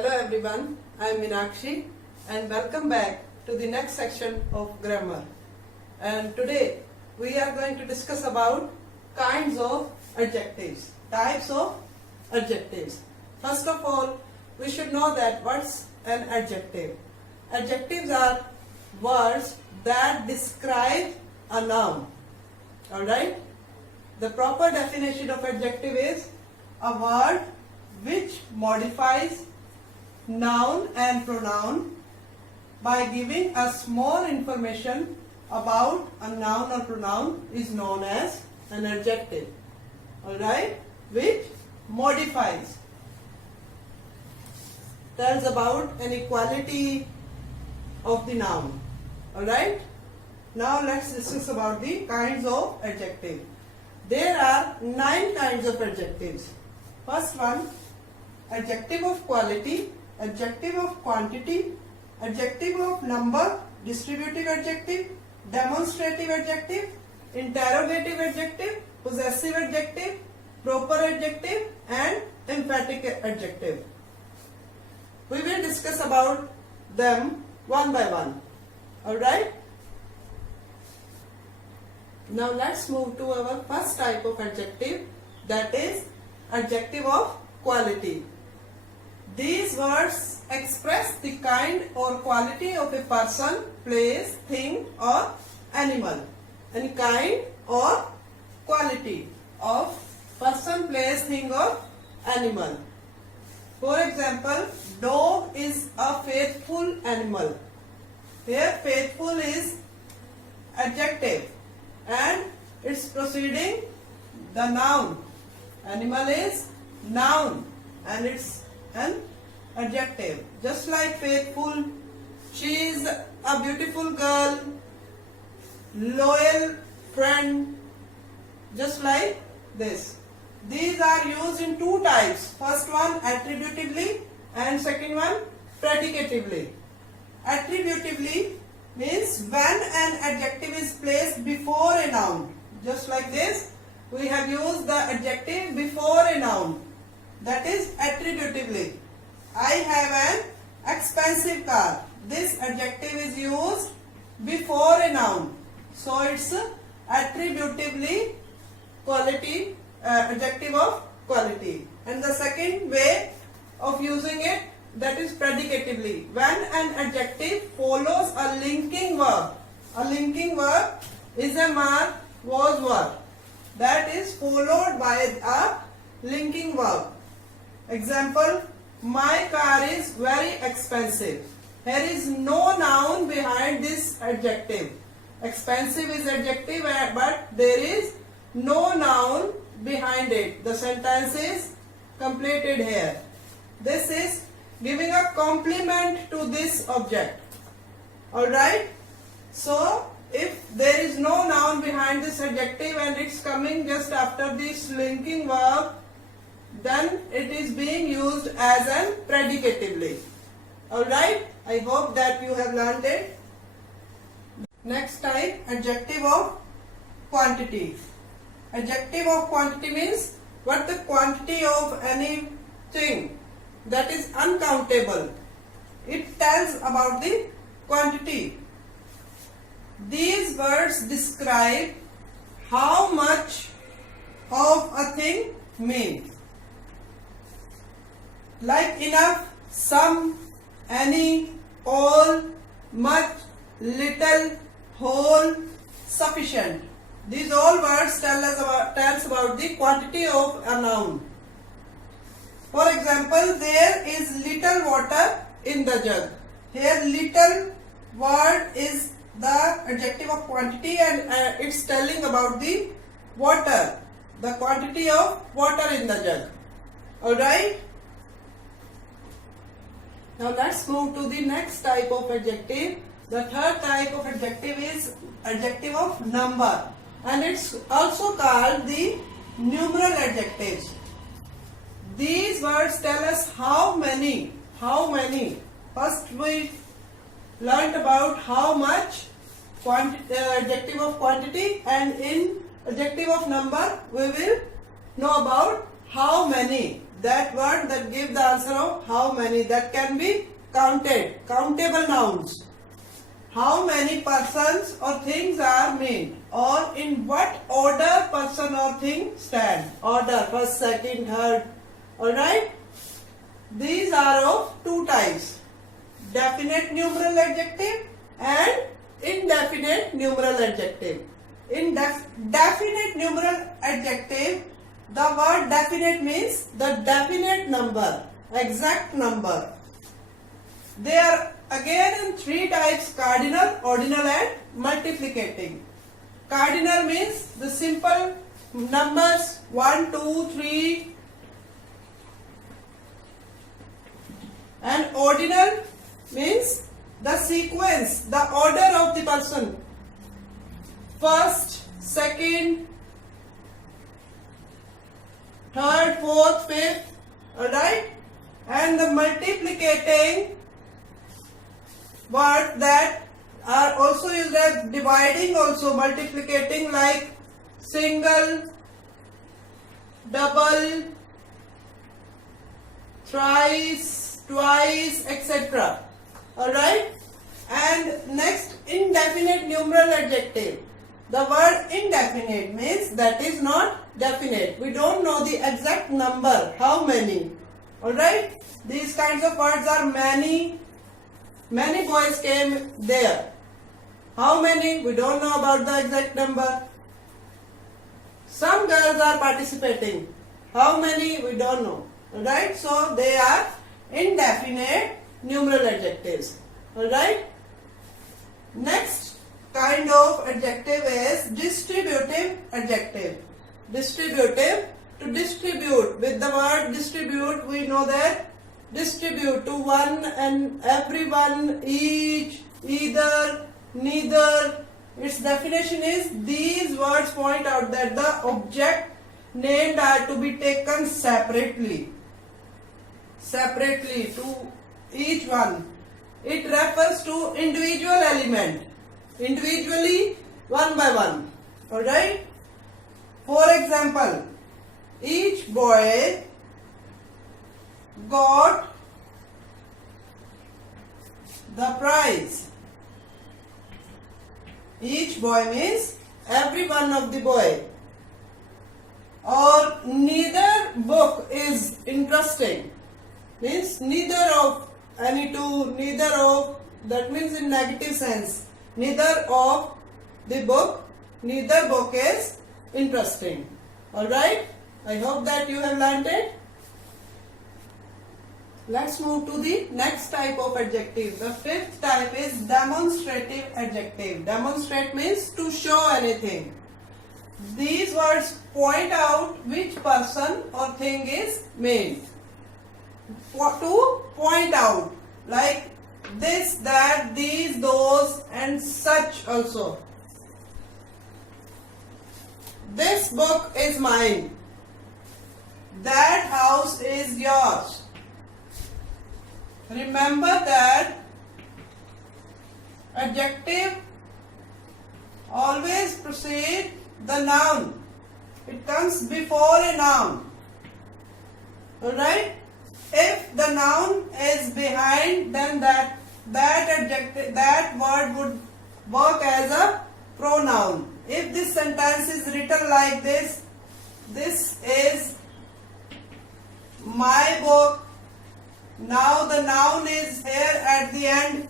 Hello everyone, I am Meenakshi and welcome back to the next section of grammar. And today we are going to discuss about kinds of adjectives, types of adjectives. First of all, we should know that what's an adjective. Adjectives are words that describe a noun. Alright? The proper definition of adjective is a word which modifies noun and pronoun by giving us more information about a noun or pronoun is known as an adjective. Alright? Which modifies, tells about an equality of the noun. Alright? Now let's discuss about the kinds of adjective. There are 9 kinds of adjectives. First one, adjective of quality, adjective of quantity, adjective of number, distributive adjective, demonstrative adjective, interrogative adjective, possessive adjective, proper adjective and emphatic adjective. We will discuss about them one by one. Alright? Now let's move to our first type of adjective, that is adjective of quality. These words express the kind or quality of a person, place, thing or animal. Any kind or quality of person, place, thing or animal. For example, dog is a faithful animal. Here faithful is adjective and its proceeding the noun. Animal is noun and it's an adjective. Just like faithful, she is a beautiful girl, loyal friend, just like this. These are used in 2 types. First one attributively and second one predicatively. Attributively means when an adjective is placed before a noun. Just like this, we have used the adjective before a noun. That is attributively. I have an expensive car. This adjective is used before a noun. So it's attributively quality, adjective of quality. And the second way of using it, that is predicatively. When an adjective follows a linking verb. A linking verb is a mark was verb that is followed by a linking verb. Example, my car is very expensive. There is no noun behind this adjective. Expensive is adjective but there is no noun behind it. The sentence is completed here. This is giving a compliment to this object. Alright? So, if there is no noun behind this adjective and it's coming just after this linking verb, then it is being used as an predicatively. Alright? I hope that you have learned it. Next type, adjective of quantity. Adjective of quantity means what the quantity of anything that is uncountable. It tells about the quantity. These words describe how much of a thing means. Like enough, some, any, all, much, little, whole, sufficient. These all words tells about the quantity of a noun. For example, there is little water in the jug. Here little word is the adjective of quantity and it's telling about the water, the quantity of water in the jug. Alright? Now let's move to the next type of adjective. The third type of adjective is adjective of number and it's also called the numeral adjectives. These words tell us how many. First we learnt about how much, adjective of quantity, and in adjective of number we will know about how many. that word that give the answer of how many, that can be counted, countable nouns. How many persons or things are made, or in what order person or thing stand. Order, first, second, third. Alright? These are of two types. Definite numeral adjective and indefinite numeral adjective. In definite numeral adjective, the word definite means the definite number, exact number. They are again in three types: cardinal, ordinal and multiplicating. Cardinal means the simple numbers 1, 2, 3, and ordinal means the sequence, the order of the person. First, second, third, fourth, fifth, alright? And the multiplicating words that are also used as dividing, also multiplicating, like single, double, thrice, twice, etc. Alright? And next, indefinite numeral adjective. The word indefinite means that is not definite. We don't know the exact number, how many. Alright? These kinds of words are many. Many boys came there. How many? We don't know about the exact number. Some girls are participating. How many? We don't know. Alright? So they are indefinite numeral adjectives. Alright? Next kind of adjective is distributive adjective. Distributive, to distribute. With the word distribute, we know that distribute to one and everyone, each, either, neither. Its definition is these words point out that the object named are to be taken separately. Separately to each one. It refers to individual element. Individually, one by one. Alright? For example, each boy got the prize. Each boy means every one of the boy. Or neither book is interesting. Means neither of any two, neither of, that means in negative sense. Neither of the book, neither book is interesting. Alright? I hope that you have learnt it. Let's move to the next type of adjective. The fifth type is demonstrative adjective. Demonstrate means to show anything. These words point out which person or thing is made. To point out, like this, that, these, those, and such also. This book is mine. That house is yours. Remember that adjective always precedes the noun. It comes before a noun. Alright? If the noun is behind, then that adjective, that word would work as a pronoun. If this sentence is written like this, this is my book. Now the noun is here at the end,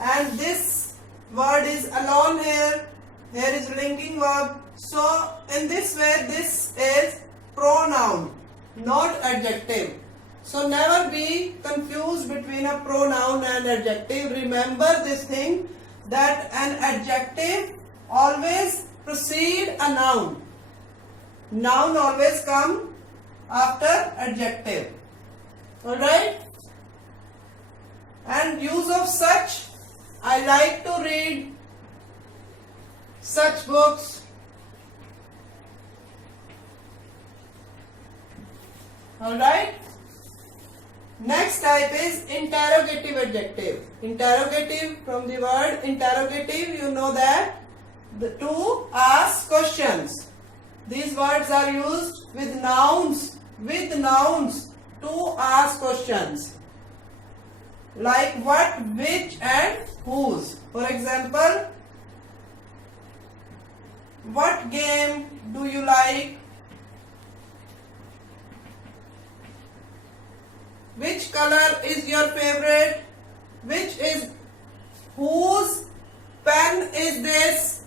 and this word is alone here. Here is linking verb. So in this way, this is pronoun, not adjective. So never be confused between a pronoun and adjective. Remember this thing, that an adjective always precedes a noun. Noun always come after adjective. Alright? And use of such. I like to read such books. Alright? Next type is interrogative adjective. Interrogative, from the word interrogative, you know that to ask questions. These words are used with nouns with nouns to ask questions like what, which and whose. For example, what game do you like? Which color is your favorite? Whose pen is this?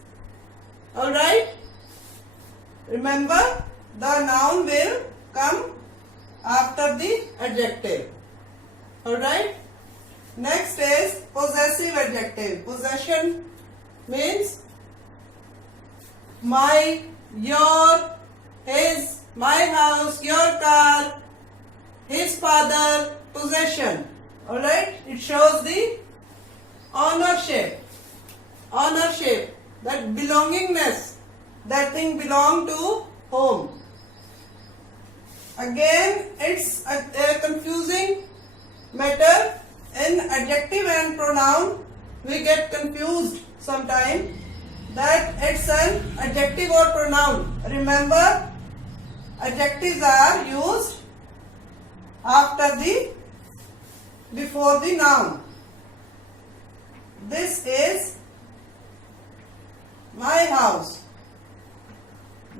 Alright? Remember, the noun will come after the adjective. Alright? Next is possessive adjective. Possession means my, your, his, my house, your car, his father, possession. Alright? It shows the ownership, that belongingness, that thing belong to whom. Again, it's a confusing matter. In adjective and pronoun, we get confused sometimes that it's an adjective or pronoun. Remember, adjectives are used before the noun. This is my house.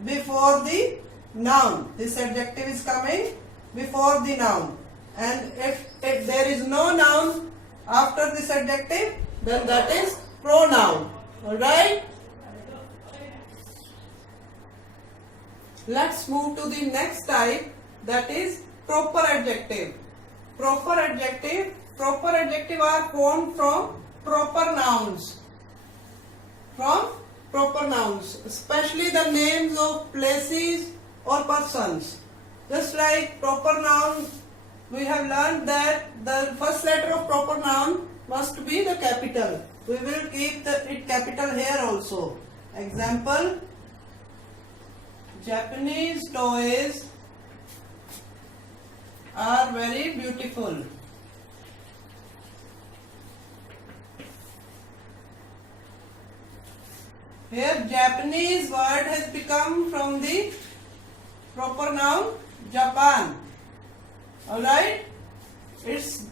Before the noun. This adjective is coming before the noun. And if there is no noun after this adjective, then that is pronoun. Alright? Let's move to the next type, that is proper adjective. Proper adjective are formed from proper nouns. Especially the names of places or persons. Just like proper noun, we have learned that the first letter of proper noun must be the capital. We will keep it capital here also. Example, Japanese toys are very beautiful. Here Japanese word has become from the proper noun Japan. Alright? It's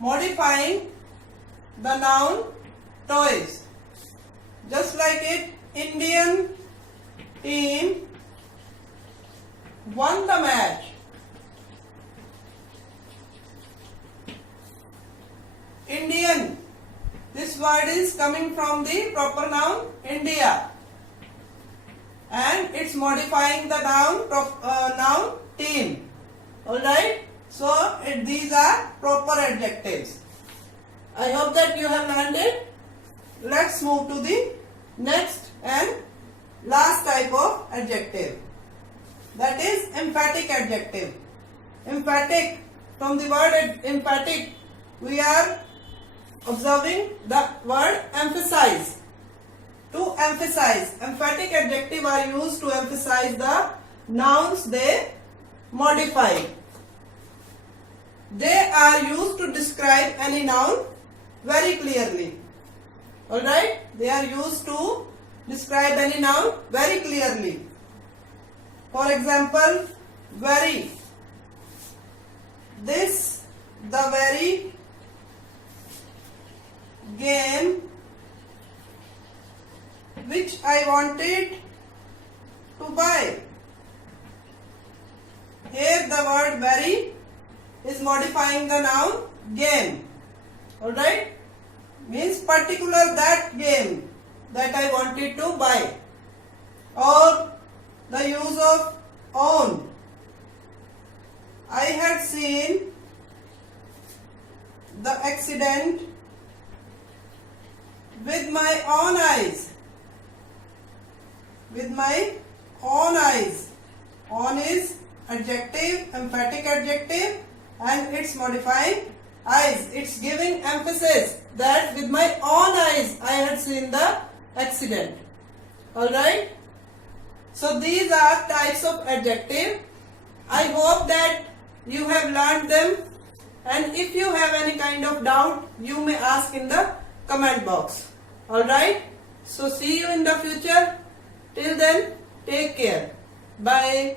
modifying the noun toys. Just like it, Indian team won the match. Indian. This word is coming from the proper noun India. And it's modifying the noun team. Alright? So, these are proper adjectives. I hope that you have learned it. Let's move to the next and last type of adjective. That is emphatic adjective. Emphatic, from the word emphatic, we are observing the word emphasize. To emphasize. Emphatic adjective are used to emphasize the nouns they modify. They are used to describe any noun very clearly. Alright? They are used to describe any noun very clearly. For example, very. This, the very game which I wanted to buy. Here the word very is modifying the noun game. Alright? Means particular that game that I wanted to buy. Or the use of own. I had seen the accident with my own eyes. With my own eyes. On is adjective, emphatic adjective, and it's modifying eyes. It's giving emphasis that with my own eyes I had seen the accident. Alright? So these are types of adjective. I hope that you have learned them, and if you have any kind of doubt, you may ask in the comment box. Alright? So see you in the future. Till then, take care. Bye.